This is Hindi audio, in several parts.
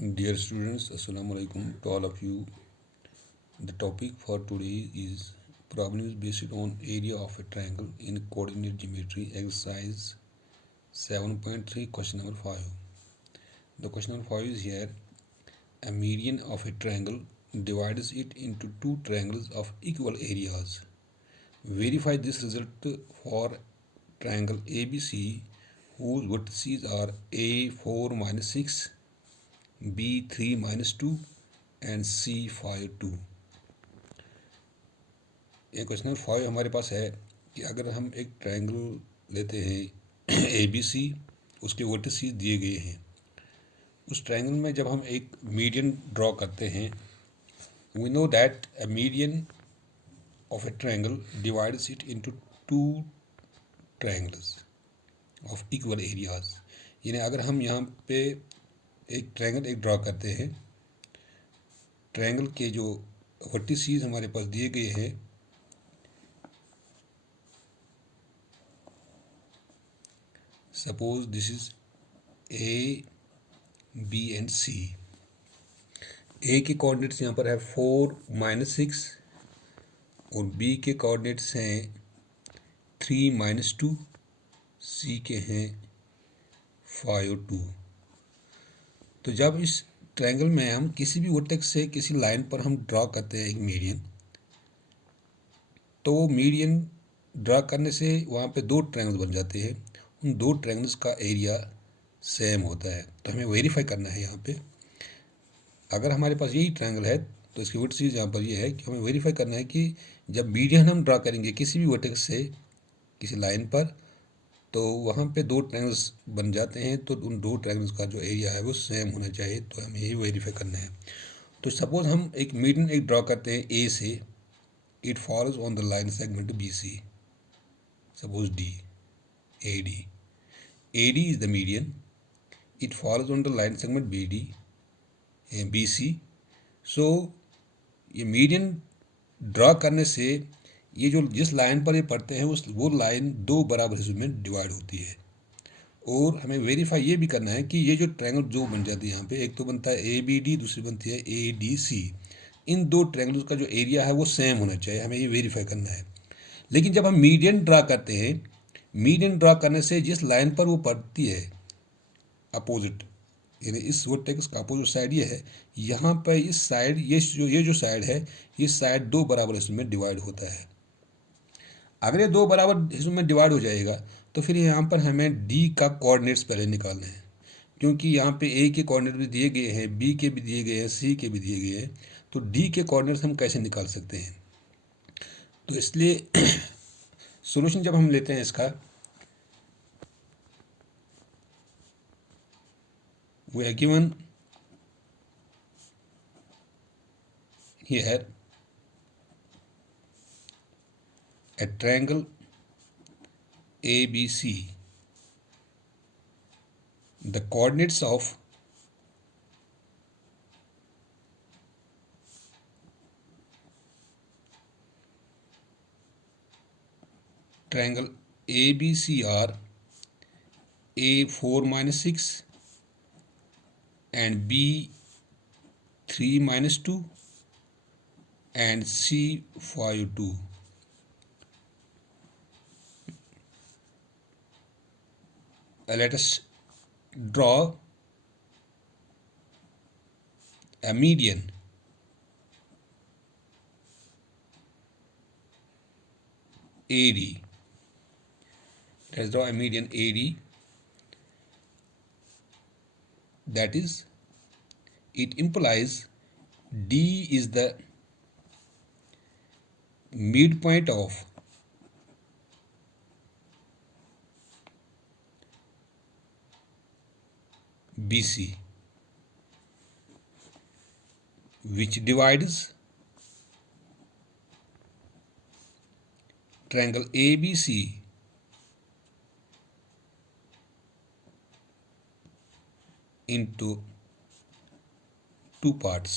Dear students, Assalamu alaikum to all of you. The topic for today is problems based on area of a triangle in coordinate geometry exercise 7.3 question number 5. The question number 5 is here. A median of a triangle divides it into two triangles of equal areas. Verify this result for triangle ABC whose vertices are A4 minus 6, B3 minus 2 and C5 2. ये क्वेश्चन नंबर 5 हमारे पास है कि अगर हम एक ट्रायंगल लेते हैं ए बी सी, उसके वर्टिसेस दिए गए हैं। उस ट्रायंगल में जब हम एक मीडियन ड्रॉ करते हैं, we know that a median of a triangle divides it into two triangles of equal areas. यानी अगर हम यहाँ पे एक ट्रायंगल एक ड्रॉ करते हैं, ट्रायंगल के जो वर्टिसेस हमारे पास दिए गए हैं, suppose this is A B and C. A के कोऑर्डिनेट्स यहाँ पर है 4 माइनस 6 और बी के कोऑर्डिनेट्स हैं 3 माइनस 2, सी के हैं 5 और 2। तो जब इस ट्रायंगल में हम किसी भी वर्टेक्स से किसी लाइन पर हम ड्रॉ करते हैं एक मीडियन, तो वो मीडियन ड्रॉ करने से वहाँ पे दो ट्रायंगल्स बन जाते हैं। उन दो ट्रायंगल्स का एरिया सेम होता है। तो हमें वेरीफाई करना है यहाँ पे। अगर हमारे पास यही ट्रायंगल है तो इसकी वर्टिसेस यहाँ पर ये है कि हमें वेरीफाई करना है कि जब मीडियन हम ड्रॉ करेंगे किसी भी वर्टेक्स से किसी लाइन पर, तो वहाँ पे दो ट्रायंगल्स बन जाते हैं। तो उन दो ट्रायंगल्स का जो एरिया है वो सेम होना चाहिए। तो हमें यही वेरीफाई करना है। तो सपोज हम एक मीडियन एक ड्रॉ करते हैं ए से, it follows on the line segment B C, suppose D, A D. AD is the median. It follows on the line segment BD and BC. So ये मीडियन ड्रॉ करने से ये जो जिस लाइन पर ये पड़ते हैं वो लाइन दो बराबर हिस्सों में डिवाइड होती है। और हमें वेरीफाई ये भी करना है कि ये जो ट्रायंगल जो बन जाती है यहाँ पे, एक तो बनता है ABD, दूसरी बनती है ADC। इन दो ट्रायंगल्स का जो एरिया है वो सेम होना चाहिए। हमें ये वेरीफाई करना है। लेकिन जब हम मीडियन ड्रॉ करते हैं, मीडियन ड्रॉ करने से जिस लाइन पर वो पड़ती है अपोजिट, यानी इस वर्टेक्स का अपोजिट साइड ये है, यहाँ पर इस साइड ये जो साइड है, ये साइड दो बराबर हिस्सों में डिवाइड होता है। अगर ये दो बराबर हिस्सों में डिवाइड हो जाएगा तो फिर यहाँ पर हमें डी का कोऑर्डिनेट्स पहले निकालने हैं, क्योंकि यहाँ पे ए के कोऑर्डिनेट भी दिए गए हैं, बी के भी दिए गए हैं, सी के भी दिए गए हैं। तो डी के कोऑर्डिनेट्स हम कैसे निकाल सकते हैं? तो इसलिए सॉल्यूशन जब हम लेते हैं इसका, we are given here a triangle ABC. The coordinates of triangle ABC are A4 minus 6 and B3 minus 2 and C5 2. Let us draw a median AD. Let's draw a median AD. That is, it implies D is the midpoint of BC, which divides triangle ABC into two parts.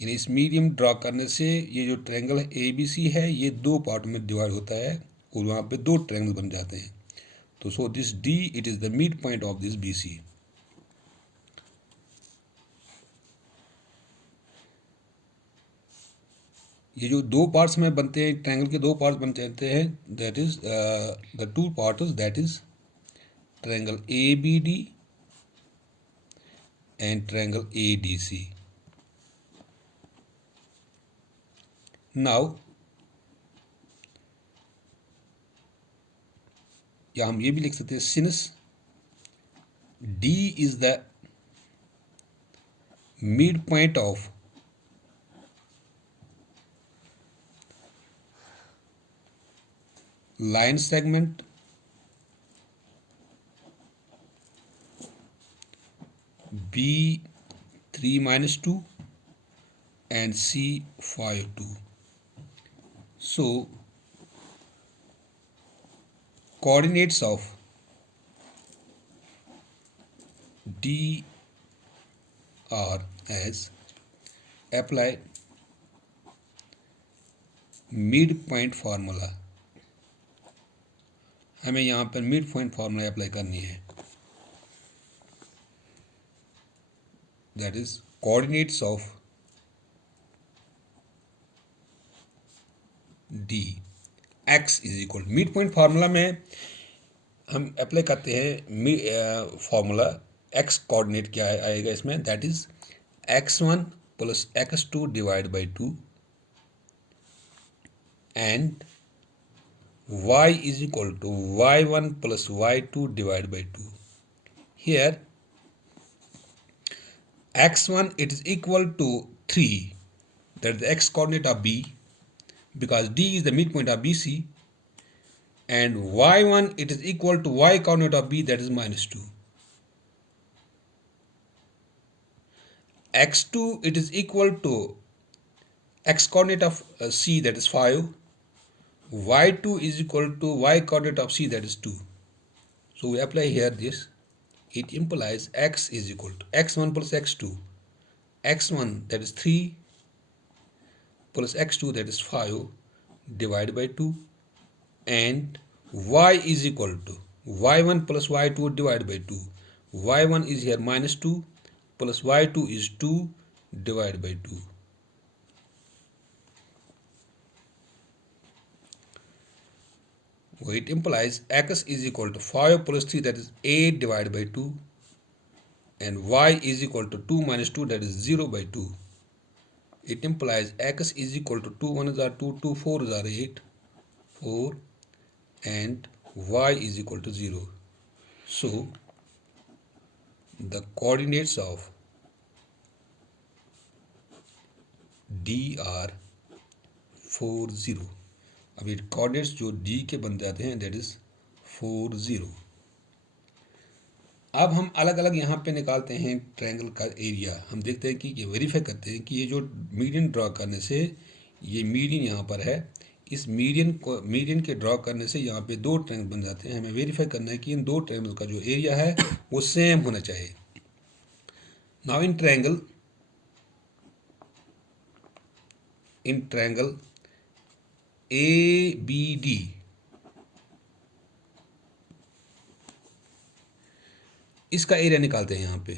यानी इस मीडियम ड्रॉ करने से ये जो ट्रायंगल है ABC है, ये दो पार्ट में डिवाइड होता है और वहाँ पे दो ट्रायंगल बन जाते हैं। तो so this D, it is the mid point of this BC। ये जो दो पार्ट्स में बनते हैं, ट्रायंगल के दो पार्ट्स बन जाते हैं, that is the two parts, that is triangle A B D and triangle A D C. Now या हम ये भी लिख सकते हैं, since D is the mid point of line segment B3 minus 2 and C5 2. So coordinates of D are as apply midpoint formula। हमें यहाँ पर मिड पॉइंट फार्मूला अप्लाई करनी है, that is coordinates of D x is equal, mid point formula में हम अप्लाई करते हैं फार्मूला एक्स कोऑर्डिनेट क्या आएगा इसमें, that is x1 plus x2 divide by 2 and y is equal to y1 plus y2 divided by 2. Here x1 it is equal to 3, that is the x coordinate of B, because D is the midpoint of BC, and y1 it is equal to y coordinate of B, that is minus 2. x2 it is equal to x coordinate of C, that is 5. y2 is equal to y coordinate of C, that is 2. So we apply here this. It implies x is equal to x1 plus x2. x1 that is 3 plus x2 that is 5 divided by 2, and y is equal to y1 plus y2 divided by 2. y1 is here minus 2 plus y2 is 2 divided by 2. It implies x is equal to 5 plus 3, that is 8 divided by 2, and y is equal to 2 minus 2, that is 0 by 2. It implies x is equal to 2 1 is 2, 2 4 is 8, 4, and y is equal to 0. So the coordinates of D are 4 0. अब ये कोऑर्डिनेट्स जो D के बन जाते हैं, दैट इज 4 0. अब हम अलग अलग यहाँ पे निकालते हैं ट्रायंगल का एरिया। हम देखते हैं कि ये वेरीफाई करते हैं कि ये जो मीडियन ड्रॉ करने से, ये मीडियन यहाँ पर है, इस मीडियन के ड्रॉ करने से यहाँ पे दो ट्रायंगल बन जाते हैं। हमें वेरीफाई करना है कि इन दो ट्रायंगल का जो एरिया है वो सेम होना चाहिए। नाउ इन ट्रायंगल ABD, इसका एरिया निकालते हैं यहाँ पे।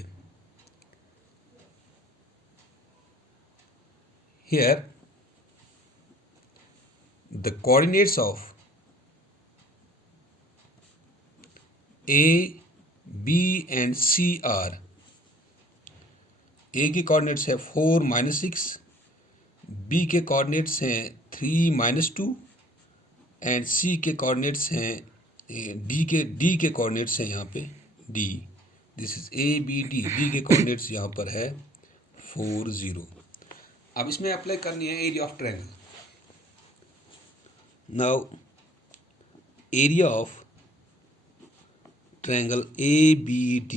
Here the coordinates of A, B and C are, A के कोऑर्डिनेट्स है 4 minus 6, B के कोऑर्डिनेट्स हैं 3 minus 2, एंड C के कोऑर्डिनेट्स हैं D के कोऑर्डिनेट्स हैं यहाँ पे D, this is ABD, D के कोऑर्डिनेट्स यहाँ पर है 4 0. अब इसमें अप्लाई करनी है area of triangle. Now area of triangle ABD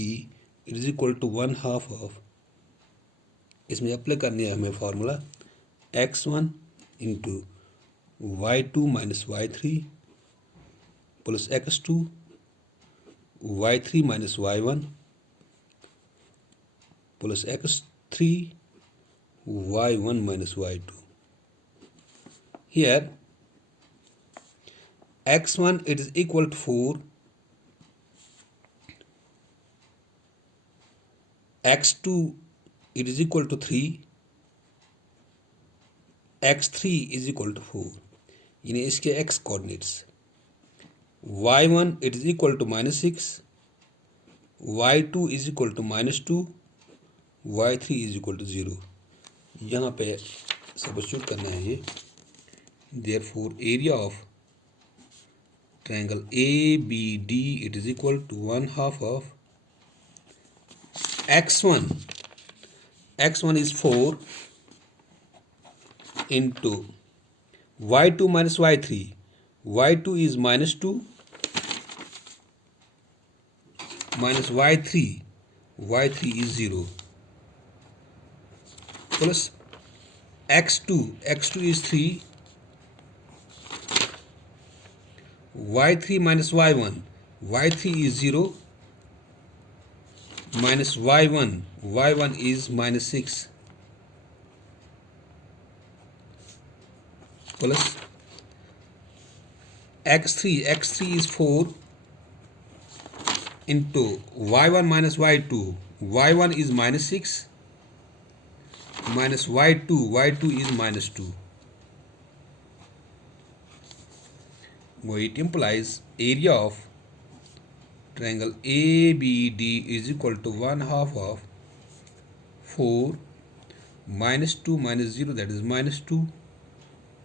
is equal to 1/2 of, इसमें अप्लाई करनी है हमें formula x1 into y2 minus y3 plus x2 y3 minus y1 plus x3 y1 minus y2. Here x1 it is equal to 4, x2 it is equal to 3, x3 is equal to 4, यानी इसके x coordinates y1 it is equal to -6, y2 is equal to -2, y3 is equal to 0। यहाँ पे सब्स्टिट्यूट करना है ये। Therefore area of triangle ABD it is equal to 1/2 of x1 is 4 into y2 minus y3, y2 is -2 minus y3 is 0 plus x2 is 3, y3 minus y3 is 0 minus y1 is -6 plus x3 is 4 into y1 minus y2, y1 is -6 minus y2 is -2. It implies area of triangle ABD is equal to 1/2 of 4 -2 minus 0, that is -2,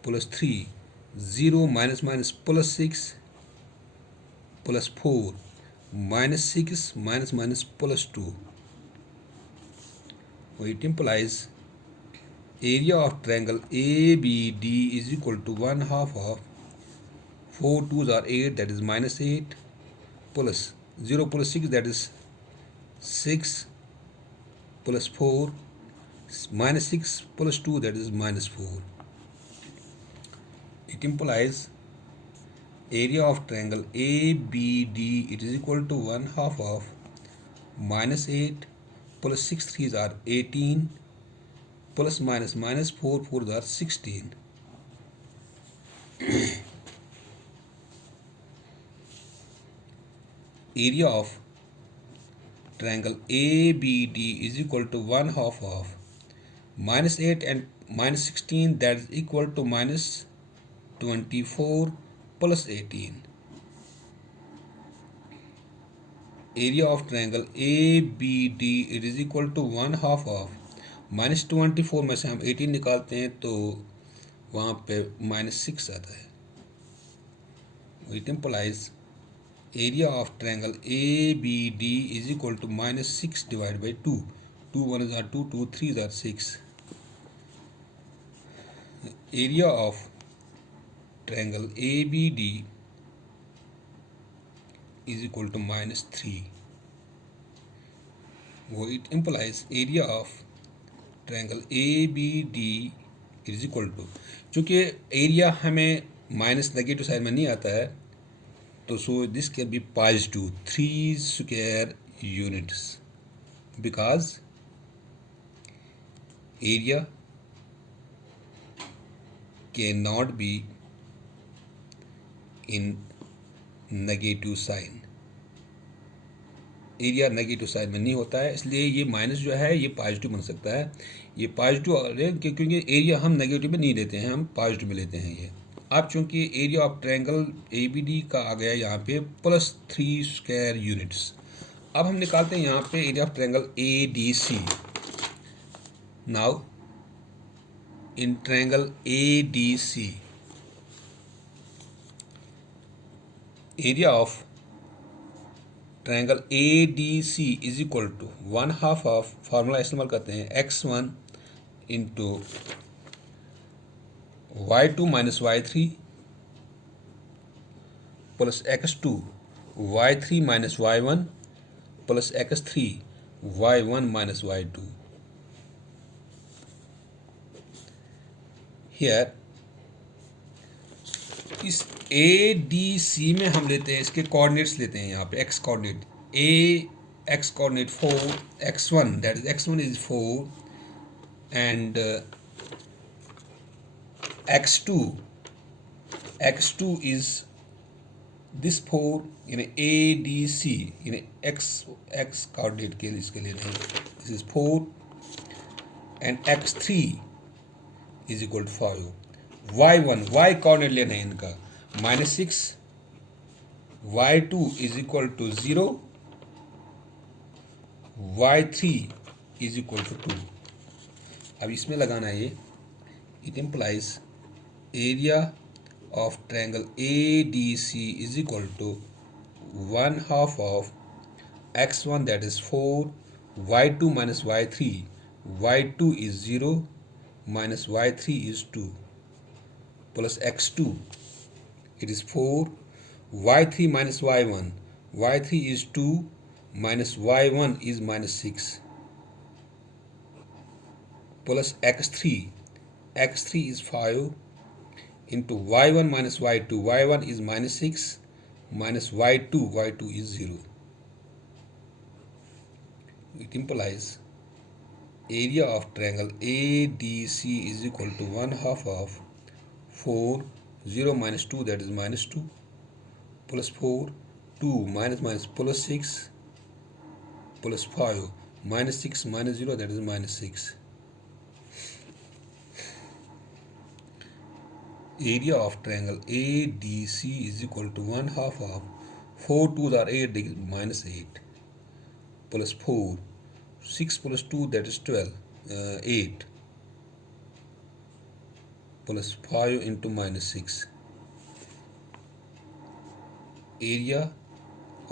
plus 3, 0 minus plus 6, plus 4 -6 minus plus 2. It implies area of triangle ABD is equal to 1/2 of 4 2s are 8, that is -8, plus 0 plus 6, that is 6, plus 4 -6 plus 2, that is -4. It implies area of triangle ABD it is equal to 1/2 of -8 plus 6 3s are 18, plus minus 4 4s are 16. Area of triangle ABD is equal to 1/2 of -8 and -16, that is equal to -24 plus 18. Area of triangle ABD it is equal to 1/2 of -24 में से हम 18 निकालते हैं तो वहाँ पे -6 आता है। It implies area of triangle ABD is equal to -6 divided by 2. 2 1s are 2, 2 3s are 6. Area of triangle ABD is equal to -3. It implies area of triangle ABD is equal to, चूँकि एरिया हमें माइनस नेगेटिव साइड में नहीं आता है तो so this can be positive 3 square units because area cannot be in negative sign. Area negative sign में नहीं होता है, इसलिए ये माइनस जो है ये पॉजिटिव बन सकता है। ये पॉजिटिव क्योंकि एरिया हम नेगेटिव में नहीं लेते हैं, हम पॉजिटिव में लेते हैं ये। अब चूंकि एरिया ऑफ ट्रायंगल ABD का आ गया यहाँ पे +3 स्क्वायर यूनिट्स। अब हम निकालते हैं यहाँ पे area of triangle ADC। Now in triangle ADC area of triangle ADC is equal to 1/2 of, formula इस्तेमाल करते हैं, x1 into y2 minus y3 plus x2 y3 minus y1 plus x3 y1 minus y2। Here इस ADC में हम लेते हैं, इसके कोऑर्डिनेट्स लेते हैं यहाँ पे x coordinate x coordinate 4, x1 that is x1 is 4 and x2 is this 4, यानी ADC यानी x कोऑर्डिनेट के लिए इसके लिए नहीं, this is 4 and x3 is equal to 5, y1 y coordinate लेना है इनका -6, y2 is equal to 0, y3 is equal to 2। अब इसमें लगाना है ये, it implies area of triangle ADC is equal to 1/2 of x1 that is 4, y2 minus y3, y2 is 0 minus y3 is 2 plus x2, it is 4, y3 minus y1, y3 is 2 minus y1 is -6 plus x3, x3 is 5 into y1 minus y2, y1 is -6 minus y2, y2 is 0. It implies area of triangle ADC is equal to 1/2 of 4, 0 minus 2 that is -2 plus 4, 2 minus plus 6 plus 5 -6 minus 0 that is -6. Area of triangle ADC is equal to 1/2 of 4 2s are 8 -8 plus 4, 6 plus 2 that is 12, 8 plus 5 into -6. Area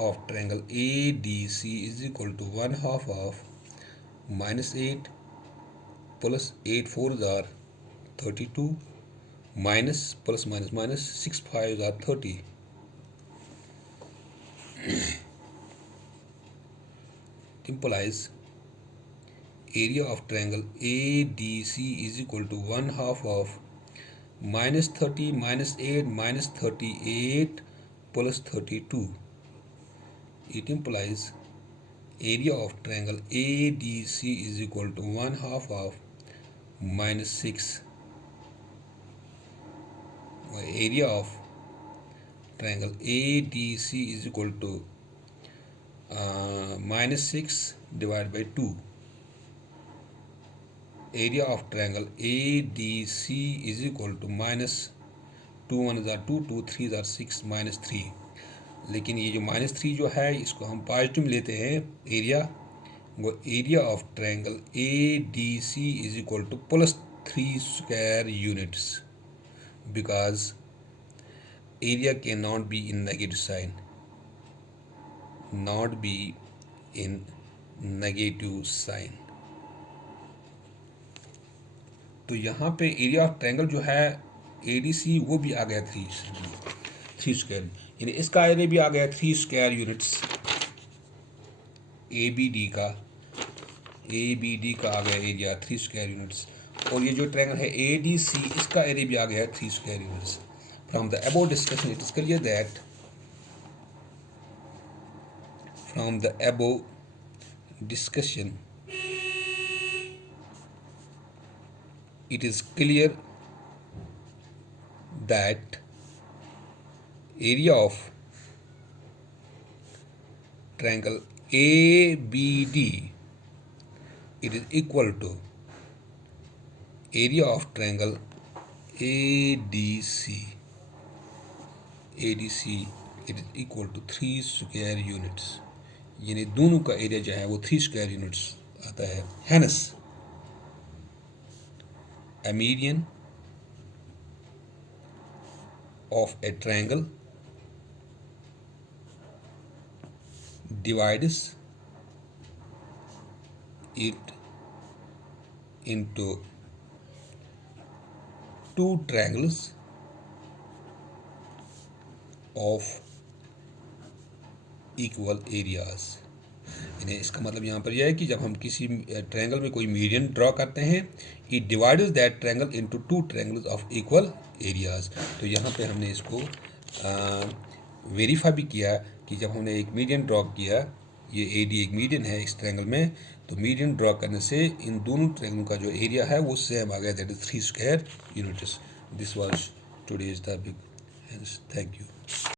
of triangle ADC is equal to 1/2 of -8 plus 8 4s are 32 minus plus minus 6 5s are 30. It implies area of triangle ADC is equal to 1/2 of -30 -8 -38 plus 32. It implies area of triangle ADC is equal to 1/2 of -6. Area of triangle ADC is equal to -6 divided by 2. Area of triangle ADC is equal to -2 1s are 2 2 3s are 6 -3. लेकिन ये जो -3 जो है इसको हम पॉजिटिव लेते हैं एरिया, वो area of triangle ADC is equal to +3 square units, because area can not be in negative sign, not be in negative sign. तो यहाँ पे एरिया ऑफ ट्रायंगल जो है ADC वो भी आ गया 3 स्क्वायर, यानी इसका एरिया भी आ गया 3 स्क्वायर यूनिट्स। ABD का आ गया एरिया 3 स्क्वायर यूनिट्स, और ये जो ट्रायंगल है ADC इसका एरिया भी आ गया 3 square units. From the above discussion it is clear that from the above discussion it is clear that area of triangle ABD it is equal to area of triangle ADC it is equal to 3 square units, यानी दोनों का एरिया जो है वो 3 स्क्वायर यूनिट्स आता है। Hence a median of a triangle divides it into two triangles of equal areas. यानी इसका मतलब यहाँ पर यह है कि जब हम किसी ट्रायंगल में कोई मीडियन ड्रॉ करते हैं, it divides that triangle into 2 triangles of equal areas. तो यहाँ पे हमने इसको वेरीफाई भी किया कि जब हमने एक मीडियन ड्रॉ किया, ये AD एक मीडियन है इस ट्रायंगल में, तो मीडियन ड्रॉ करने से इन दोनों ट्रायंगल का जो एरिया है वो सेम आ गया, that is 3 square units. This was today's topic. Thank you.